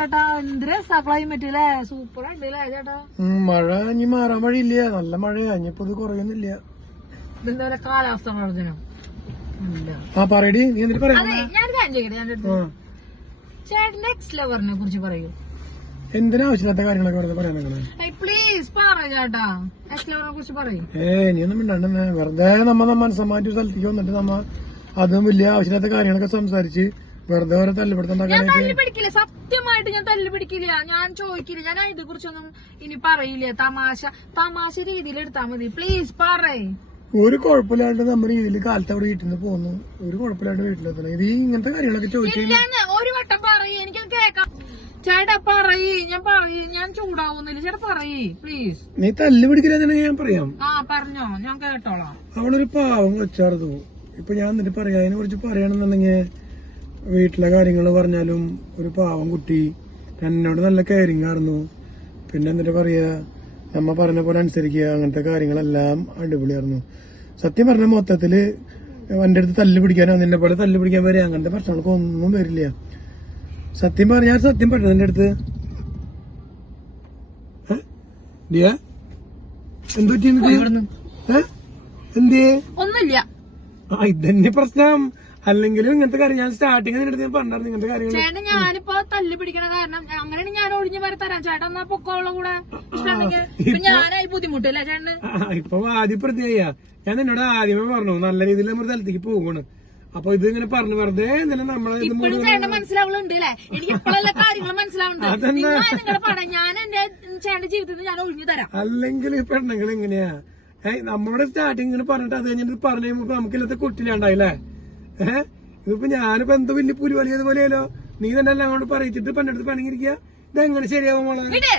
ചേട്ടാ എന്ത് രസാ ക്ലൈമറ്റ് അല്ലേ, സൂപ്പർ ഉണ്ടല്ലേ ചേട്ടാ. മഴ ഇനി മാറാൻ വഴിയില്ല, നല്ല മഴയാ, ഇനിയിപ്പോ ഇത് കുറയുന്നില്ല. ഇതെന്താ കാലാവസ്ഥ പ്രവചനം പറയടി, നീ എന്നിട്ട് പറയാ. ഞാൻ ചേട്ടന്റെ എക്സ് ലവറിനെ കുറിച്ച് പറയൂ. എന്തിനാ ആവശ്യമില്ലാത്ത കാര്യങ്ങളൊക്കെ വെറുതെ പറയാൻ. പ്ലീസ് പറ ചേട്ടാ, എക്സ് ലവറിനെ കുറിച്ച് പറയൂ. നീ ഒന്നും മിണ്ടാണ്ടെന്ന്, വെറുതെ നമ്മ മനസ്സമാറ്റി സ്ഥലത്തേക്ക് വന്നിട്ട് നമ്മ അതും വലിയ ആവശ്യമില്ലാത്ത കാര്യങ്ങളൊക്കെ സംസാരിച്ച് വെറുതെ ഓരോ തല്ലുപിടിക്കില്ല, സത്യമായിട്ട് ഞാൻ തല്ലുപിടിക്കില്ല, ഞാൻ ചോദിക്കില്ല, ഞാൻ ഇതിനെ കുറിച്ചൊന്നും ഇനി പറയില്ല. തമാശ രീതിയിൽ എടുത്താ മതി, പ്ലീസ് പറയേ. ഒരു കുഴപ്പമില്ലാണ്ട് നമ്മുടെ രീതിയിൽ കാലത്ത് അവിടെ വീട്ടിൽ നിന്ന് പോകുന്നു, ഒരു കുഴപ്പമില്ലാണ്ട് വീട്ടിലെത്തണം. ഇത് ഇങ്ങനത്തെ കാര്യങ്ങളൊക്കെ ചോദിച്ചു ഒരു വട്ടം പറയേ, എനിക്കത് കേക്കാം. ചേട്ടാ പറയേ, ഞാൻ ചൂടാവുന്നില്ല, ചേട്ടാ പറയേ പ്ലീസ്. നീ തല്ലുപിടിക്കില്ല ഞാൻ പറയാം. പറഞ്ഞോ, ഞാൻ കേട്ടോളാം. അവളൊരു പാവം കൊച്ചാർന്നു. ഇപ്പൊ ഞാൻ എന്നിട്ട് പറയാം, അതിനെ കുറിച്ച് പറയണമെന്നുണ്ടെങ്കിൽ വീട്ടിലെ കാര്യങ്ങൾ പറഞ്ഞാലും ഒരു പാവം കുട്ടി, എന്നോട് നല്ല കെയറിങ് ആയിരുന്നു. പിന്നെ എന്നിട്ട് പറയാ, നമ്മ പറഞ്ഞ പോലെ അനുസരിക്കുക, അങ്ങനത്തെ കാര്യങ്ങളെല്ലാം അടിപൊളിയായിരുന്നു. സത്യം പറഞ്ഞ മൊത്തത്തില് എന്റെ അടുത്ത് തല്ല് പിടിക്കാനോ നിന്നെ പോലെ തല്ല് പിടിക്കാൻ വരെ അങ്ങനത്തെ പ്രശ്നങ്ങൾക്ക് ഒന്നും വരില്ല. സത്യം പറഞ്ഞ ഞാൻ സത്യം പറഞ്ഞു എന്റെ അടുത്ത് എന്തേ ഒന്നുമില്ല. ഇതന്നെ പ്രശ്നം. അല്ലെങ്കിലും ഇങ്ങനത്തെ കാര്യം ഞാൻ സ്റ്റാർട്ടിങ് നിന്റെ അടുത്ത് ഞാൻ പറഞ്ഞായിരുന്നു ഇങ്ങനത്തെ കാര്യങ്ങൾ. ചേട്ടൻ ഞാനിപ്പോ തല്ല് പിടിക്കണ കാരണം അങ്ങനെയാണ് ഞാൻ ഒഴിഞ്ഞു വരെ തരാം. ചേട്ടൻ എന്നാ പൊക്കോളെ കൂടെ ഞാനായി ബുദ്ധിമുട്ടില്ല ചേട്ടന്. ഇപ്പൊ ആദ്യം പ്രതിയാ ഞാൻ നിന്നോട് ആദ്യമേ പറഞ്ഞു നല്ല രീതിയിൽ നമ്മൾ സ്ഥലത്തേക്ക് പോകണം. അപ്പൊ ഇത് ഇങ്ങനെ പറഞ്ഞു വെറുതെ നമ്മളെ ഇപ്പോഴും ചേട്ടൻ മനസ്സിലാവുന്നുണ്ട് അല്ലേ? എനിക്ക് ഇപ്പോഴെല്ലാം കാര്യങ്ങൾ മനസ്സിലാവുന്നുണ്ട്. നിങ്ങളുടെ പടം ഞാൻ എന്റെ ചേട്ടന്റെ ജീവിതത്തിൽ ഞാൻ ഒഴിഞ്ഞു തരാം. അല്ലെങ്കിൽ ഈ പെണ്ണുങ്ങൾ എങ്ങനെയാ നമ്മളോട് സ്റ്റാർട്ടിങ് ഇങ്ങനെ പറഞ്ഞിട്ട് അത് കഴിഞ്ഞിട്ട് പറഞ്ഞു കഴിയുമ്പോ നമുക്കില്ലാത്ത കുട്ടിലുണ്ടായില്ലേ. ഇതിപ്പോ ഞാനിപ്പോ എന്തോ വലിയ പുലി വലിയതുപോലെയല്ലോ. നീ തന്നെ എല്ലാം അങ്ങോട്ട് പറയിച്ചിട്ട് പെണ്ണെടുത്ത് പണിങ്ങിരിക്കുക. ഇതെങ്ങനെ ശരിയാവും മോളെ?